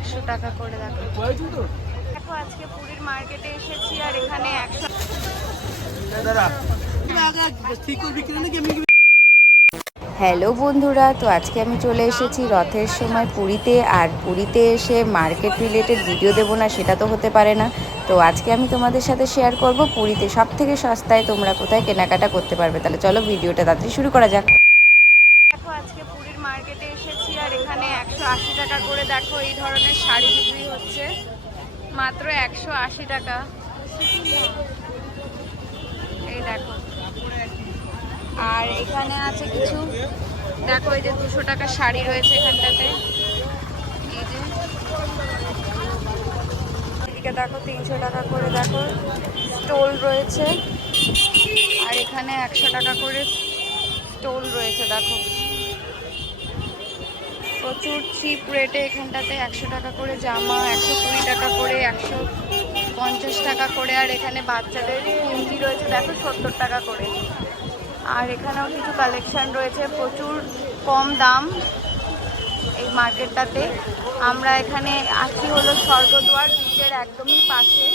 100 টাকা করে। দেখো দেখো আজকে পুরীর মার্কেটে এসেছি আর এখানে 100। হ্যালো বন্ধুরা, তো আজকে আমি চলে এসেছি রথের সময় পুরীতে। আর পুরীতে এসে মার্কেট রিলেটেড ভিডিও দেবো না সেটা তো হতে পারে না। তো আজকে আমি তোমাদের সাথে শেয়ার করব পুরীতে সব থেকে সস্তায় তোমরা কোথায় কেনাকাটা করতে পারবে। তাহলে চলো ভিডিওটা তাড়াতাড়ি শুরু করা যাক। দেখো আজকে পুরীর মার্কেটে এসেছি আর এখানে 180 টাকা করে দেখো এই ধরনের শাড়ি বিক্রি হচ্ছে, মাত্র 180 টাকা। এই দেখো, আর এখানে আছে কিছু দেখো, এই যে 200 টাকা শাড়ি রয়েছে এখানটাতে। এই যে এদিকে দেখো 300 টাকা করে দেখো স্টোল রয়েছে, আর এখানে 100 টাকা করে স্টোল রয়েছে। দেখো প্রচুর চিপ রেটে এখানটাতে 100 টাকা করে জামা, 120 টাকা করে, 150 টাকা করে। আর এখানে বাচ্চাদের কুর্তি রয়েছে দেখো 70 টাকা করে। আর এখানেও কিছু কালেকশন রয়েছে, প্রচুর কম দাম এই মার্কেটটাতে। আমরা এখানে আছি হলো স্বর্গদ্বার বিচের একদমই পাশে।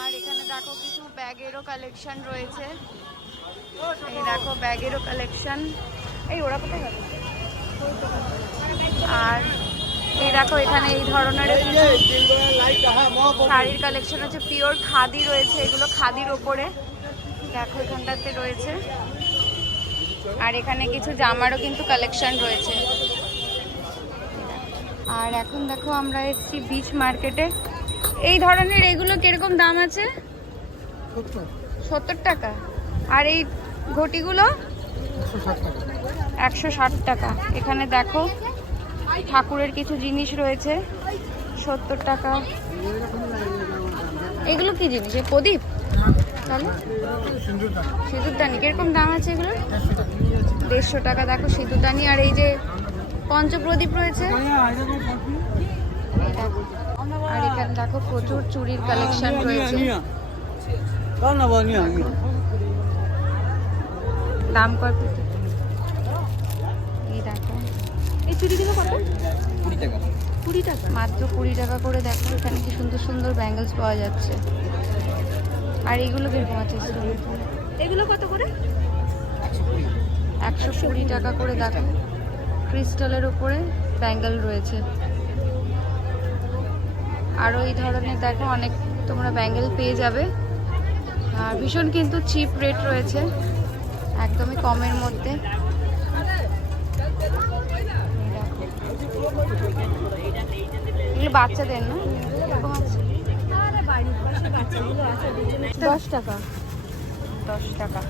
আর এখানে দেখো কিছু ব্যাগেরও কালেকশন রয়েছে। এই দেখো ব্যাগেরও কালেকশন। এই ওরা কোথায় গেল? আর এই দেখো এখানে এই ধরনের শাড়ির কালেকশন আছে, পিওর খাদি রয়েছে, এগুলো খাদির ওপরে দেখো এখানটাতে রয়েছে। আর এখানে কিছু জামারও কিন্তু কালেকশন রয়েছে। আর এখন দেখো আমরা এসেছি বিচ মার্কেটে। এই ধরনের এগুলো কিরকম দাম আছে? 70 টাকা। আর এই ঘটিগুলো 160 টাকা। এখানে দেখো ঠাকুরের কিছু জিনিস রয়েছে 70 টাকা। এগুলো কি জিনিস? এই প্রদীপ? তাহলে সিঁদুরদানি কিরকম দাম আছে এগুলো? 150 টাকা। দেখো সিঁদুরদানি। আর এই যে পঞ্চপ্রদীপ রয়েছে। আর এখানে দেখো প্রচুর চুড়ির কালেকশন রয়েছে। দাম কত? এই দেখো এই চুড়িগুলো কত? 20 টাকা। 20 টাকা, মাত্র 20 টাকা করে। দেখো এখানে কি সুন্দর সুন্দর ব্যাঙ্গেলস পাওয়া যাচ্ছে। আর এগুলো কিরকম আছে? এগুলো কত করে? 120 টাকা করে। দেখো ক্রিস্টালের উপরে ব্যাঙ্গেল রয়েছে। আরও এই ধরনের দেখো অনেক তোমরা ব্যাঙ্গেল পেয়ে যাবে। আর ভীষণ কিন্তু চিপ রেট রয়েছে, একদমই কমের মধ্যে। এগুলো বাচ্চাদের না? এরকম আছে 10 টাকা। 10 টাকা।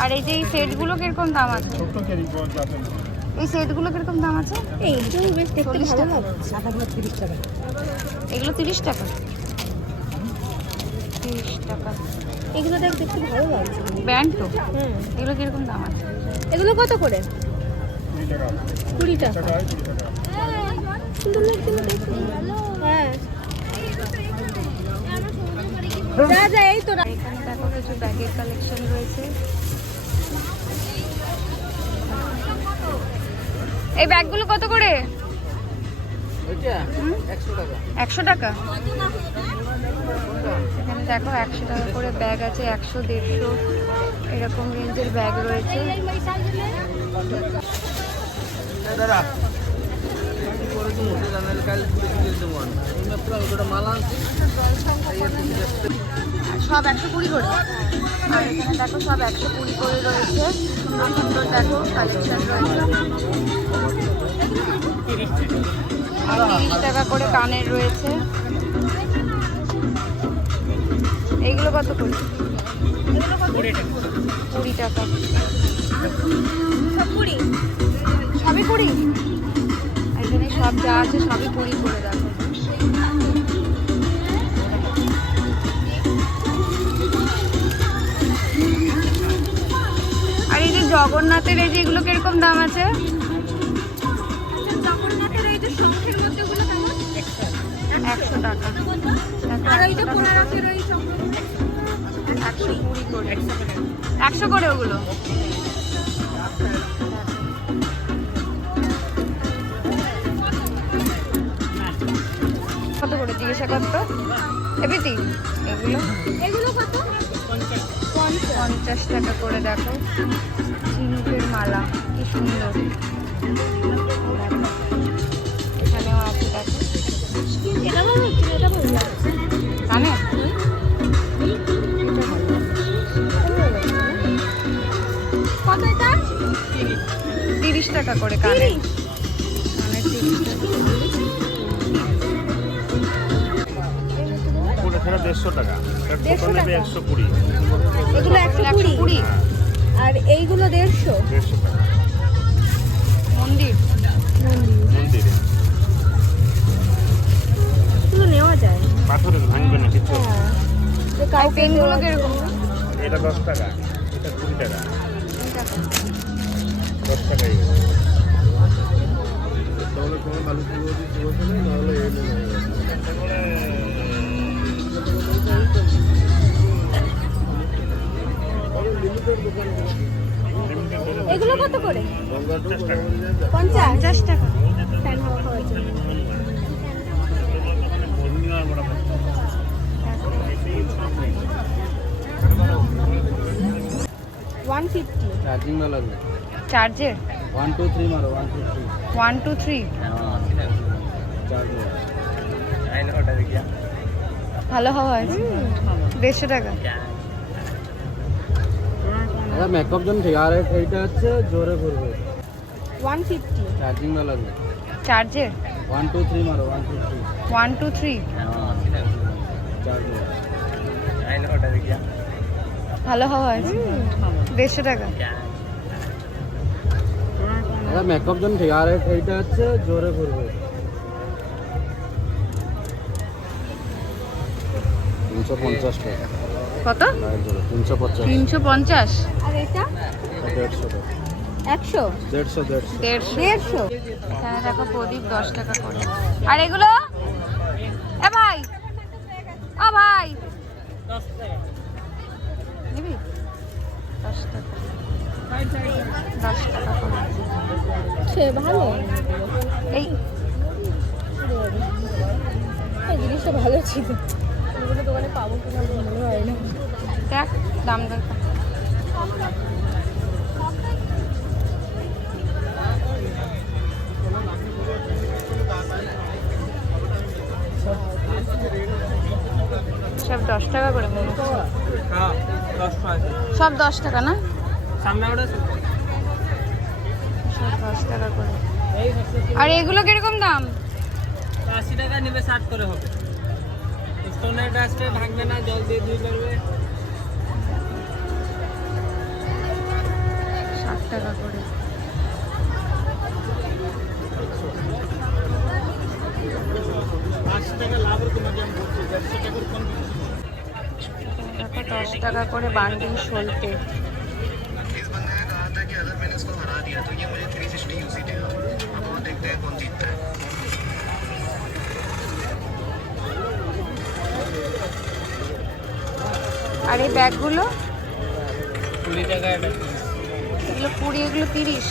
আর এই যে এই সেটগুলো কিরকম দাম আছে? এই সেটগুলো কিরকম দাম আছে? এইগুলো বেশ দেখতে ভালো লাগছে। 30 টাকা। এগুলো 30 টাকা। 30 টাকা। এগুলো দেখতে ভালো লাগছে। ব্যান্ড তো? হুম। এগুলো কিরকম দাম আছে? এগুলো কত করে? 20 টাকা। সুন্দর লাগছে না দেখতে? হ্যাঁ। যা এই তো। এখানে দেখো কিছু ব্যাগের কালেকশন রয়েছে। এই ব্যাগগুলো কত করে? 100 টাকা। এখানে দেখো 100 টাকা করে ব্যাগ আছে, 100, 150 এরকম রেঞ্জের ব্যাগ রয়েছে। সব 120 করে। আর এখানে দেখো সব 120 করে রয়েছে। সুন্দর দেখো কালেকশন রয়েছে। 30 টাকা করে কানের রয়েছে। এইগুলো কত করে? 20 টাকা। সবই 20। এখানে সব যা আছে সবই 20 করে। দেখো আর এই যে জগন্নাথের এই যে এগুলো কিরকম দাম আছে? জগন্নাথের এই যে শঙ্খের মধ্যে ওগুলো কেমন? 100 টাকা। আর এই যে 15 ওই শঙ্খ 120 করে। 100 করে ওগুলো। এসে কত এবিতি এগুলো এগুলো কত? 50 টাকা করে। দেখো ঝিনুকের মালা কি সুন্দর, এখানেও আছে। দেখো এটা ভালো হচ্ছে, এটা ভালো লাগছে। কানে কত এটা? 30 টাকা করে কানে। কানে 30 টাকা। পুরো সেটা 150 টাকা, 150 নেবে টাকা। 120। এগুলো 120 120 আর এইগুলো 150। 150 টাকা মন্দির। মন্দিরে। এগুলো নেওয়া যায়। পাথরের ভাঙবে না কিছু। হ্যাঁ, যে আর কাউকে পেনগুলো দেওয়া কিরকম? এটা 10 টাকা, এটা 20 টাকা, এই দেখো। 10 টাকাই। এগুলো কত করে? 50 টাকা। 50 টাকা। ফ্যান হাওয়া খাওয়ার জন্য। বর্ণিমার বড় কথা। 150। चार्जिंग में लगना চার্জের 1 2 3 मारो 1 2 3 1 2 3 हाँ चार्ज हो ভালো হাওয়া আছে। 150 টাকা। अरे मेकअप जन ठीक आ रहे এইটা হচ্ছে জোরে করবে 150। चार्जिंग में लगना চার্জের 1 2 3 मारो 1 2 3 1 2 3 हाँ चार्ज हो ভালো হাওয়া আছে। 150 টাকা। अरे मेकअप जन ठीक आ रहे এইটা হচ্ছে জোরে করবে 350 টাকা কত? লাইট জোরে 350 350। আর এটা 150 টাকা 100। 150 150। এখানে দেখো প্রদীপ 10 টাকা করে। আর এগুলো এ ভাই, ও ভাই 10 টাকা নিবি? 10 টাকা। 10 টাকা করে। সে ভালো। এই এই জিনিসটা ভালো ছিল। এগুলো দোকানে পাবো কিনা মনে হয় না। দেখ দাম দরকার। সব 10 টাকা করে মনে হচ্ছে। हाँ 10 টাকা সব 10 টাকা না? সামনে ওটা সব 10 টাকা করে। আর এগুলো কিরকম দাম? 80 টাকা নিবে 60 করে হবে স্টোনের ডাস্টে ভাঙবে না জল দিয়ে ধুই করবে 60 টাকা করে। দেখো 10 টাকা করে বান্ডিল সলতে। इस बंदे ने कहा था कि अगर मैंने उसको हरा दिया तो ये मुझे 360 यूसी देगा। अब वो देखते हैं कौन जीतता है। আর এই ব্যাগগুলো 20 টাকা এটা এগুলো 20, এগুলো 30।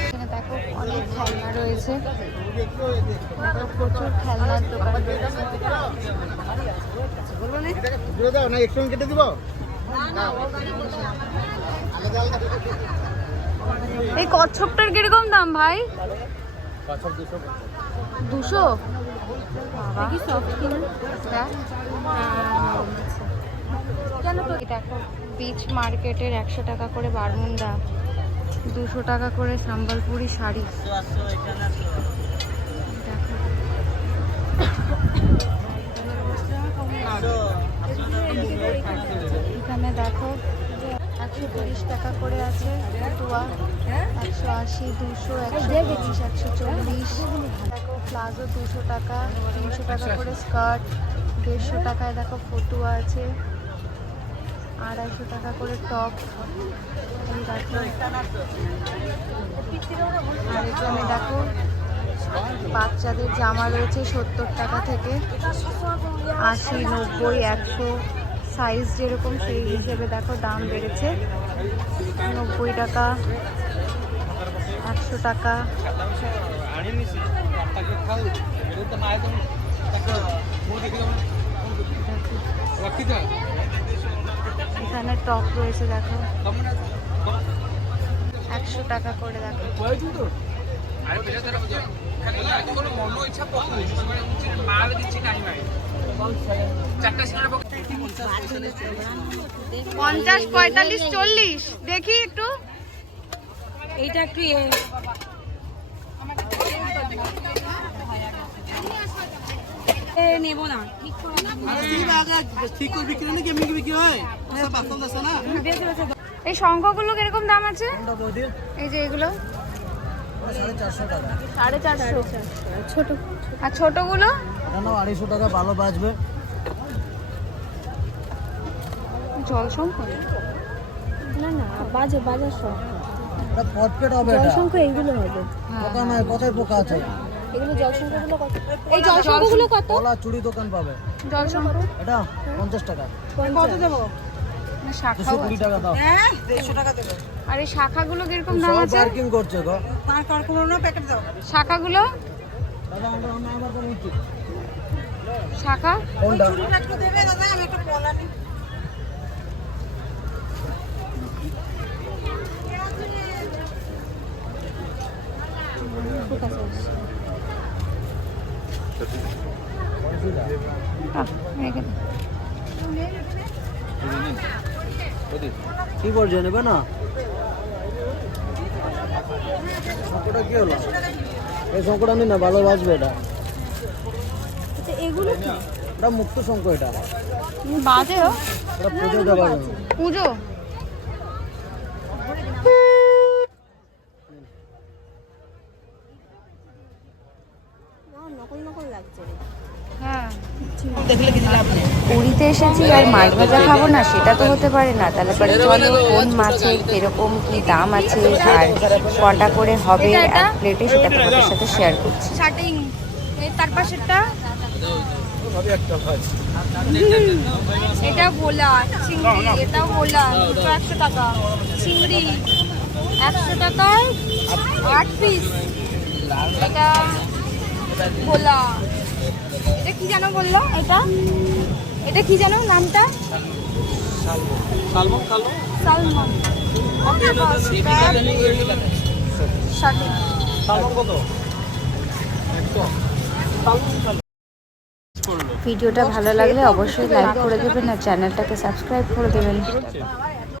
এখানে দেখো অনেক খেলনা রয়েছে। দেখো প্রচুর খেলনার দোকান রয়েছে। এই কচ্ছপটার কিরকম দাম ভাই? 200। কি সফট কিনা? হ্যাঁ কেন তো? দেখো বিচ মার্কেটের 100 টাকা করে বারমুন্ডা, 200 টাকা করে সম্বলপুরি শাড়ি। দেখো এখানে দেখো 130 টাকা করে আছে ফতুয়া, 180, 200, 120, 140। দেখো প্লাজো 200 টাকা, 300 টাকা করে স্কার্ট, 150 টাকায় দেখো ফতুয়া আছে, 250 টাকা করে টপ। এই দেখো আর এখানে দেখো বাচ্চাদের জামা রয়েছে 70 টাকা থেকে 80, 90, 100 সাইজ যেরকম সেই হিসেবে দেখো দাম বেড়েছে। 90 টাকা, 100 টাকা। এখানে টপ রয়েছে দেখো, 100 টাকা করে দেখো। পঞ্চাশ, 45, 40 দেখি একটু। এইটা একটু নেবো না, এই শঙ্খগুলো কিরকম দাম আছে? এই যে এগুলো 450। ছোট আর ছোটগুলো 250 টাকা, ভালো বাজবে। জল শঙ্খ না না, বাজার শঙ্খ, এটা পটপেট হবে, জল এটা শঙ্খ এইগুলো হবে। পোকা নয়, কোথায় পোকা আছে? এগুলো জল শঙ্খগুলো কত? এই জল শঙ্খগুলো কত? কলা চুড়ি দোকান পাবে, জল শঙ্খ এটা 50 টাকা। কত দেবো? শাখা 220 টাকা দাও। আর এই শাখাগুলো কিরকম দাম সব আছে? পার্কিং করছে গো। শাখাগুলো দাদা আমার কোনো উচিত শাখা কোনটা? রেখে দে। কি বলছো, নেবে না? শঙ্কটা কি হলো? এই শঙ্কটা নি না, ভালো বাজবে এটা। এগুলো এটা মুক্ত শঙ্খ, এটা বাজেও এটা পুজো দেওয়ার জন্য। পুজো। নকল নকল লাগছে। হ্যাঁ, পুরীতে এসেছি আর মাছ ভাজা খাবো না সেটা তো হতে পারে না। তাহলে পরে চলো কোন মাছের কিরকম কি দাম আছে আর কটা করে হবে এক প্লেটে সেটা তোমাদের সাথে শেয়ার করছি। শার্টিং এই তার পাশেরটা এটা ভোলা চিংড়ি, এটাও ভোলা, দুটো 100 টাকা। চিংড়ি 100 টাকায় 8 পিস। এটা ভোলা, এটা কি জানো বললো? এটা কি জানো নামটা? সালমন। শার্টিং ভিডিওটা ভালো লাগলে অবশ্যই লাইক করে দেবেন আর চ্যানেলটাকে সাবস্ক্রাইব করে দেবেন।